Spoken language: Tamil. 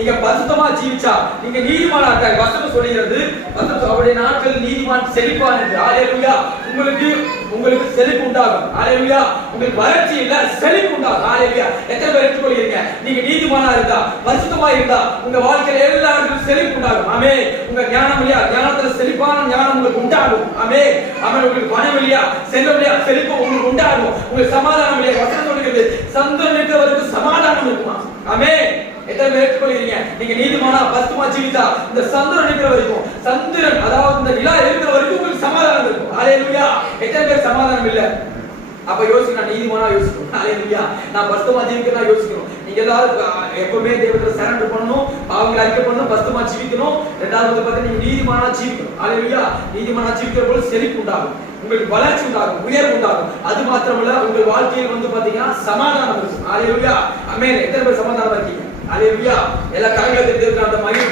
நீங்க பரிசுத்தமா ஜீவிச்சா நீங்க நீதிமானா இருக்க வசனம் சொல்கிறது. அவருடைய நாட்கள் நீதிமான் செழிப்பான் என்று. ஹalleluya. உங்களுக்கு செழிப்பு உண்டாகும். ஹalleluya. உங்களுக்கு வறட்சி இல்ல, செழிப்பு உண்டாகும். ஹalleluya. எத்தனை பேர் எடுத்துக்கொள்கிறீங்க? நீங்க நீதிமானா இருந்தா, பரிசுத்தமா இருந்தா உங்க வாழ்க்கையில எல்லாருக்கும் செழிப்பு உண்டாகும். ஆமென். உங்க ஞானம் இல்லையா, ஞானத்துல செழிப்பான ஞானம் உங்களுக்கு உண்டாகும். ஆமென். ஆமென். உங்களுக்கு பணம் இல்லையா, செல்வம் இல்லையா, செழிப்பு உங்களுக்கு உண்டாகும். உங்களுக்கு சமாதானம் இல்லையா, வசனம் சொல்கிறது சந்திரன் இருக்கிறவருக்கு சமாதானம் இருக்குமா. ஆமென். எத்தனை பேர் எடுத்துக்கொள்கிறீங்க? நீங்க நீதிமானா பரிசுத்தமா ஜீவித்தா இந்த சந்திரன் இருக்கிற வரைக்கும், சந்திரன் அதாவது இந்த நிலா இருக்கிற வரைக்கும் உங்களுக்கு சமாதானம் இருக்கும். ஹalleluya. எத்தனை பேர் சமாதானம் இல்ல? அப்ப யோசிக்கணும், நீதிமானா யோசிக்கணும். ஹalleluya. நான் பரிசுத்தமா ஜீவிக்கணும் யோசிக்கணும். நீங்க எல்லாரும் எப்பவுமே தேவனுக்கு சரண்டர் பண்ணணும், பாவங்களை அறிக்கை பண்ணணும், பரிசுத்தமா ஜீவிக்கணும். இரண்டாவது பார்த்து நீங்க நீதிமானா ஜீவிக்கணும். ஹalleluya. நீதிமானா ஜீவிக்கிற போது செழிப்பு உண்டாகும், உங்களுக்கு வளர்ச்சி உண்டாகும், உயர்வு உண்டாகும். அது மாத்திரமல்ல உங்கள் வாழ்க்கையில் வந்து பாத்தீங்கன்னா சமாதானம் இருக்கும். ஹalleluya. ஆமென். எத்தனை பேர் சமாதானமா இருக்கீங்க? ஹalleluya. எல்லா கரங்களை தட்டி அந்த மகிழ்ச்சி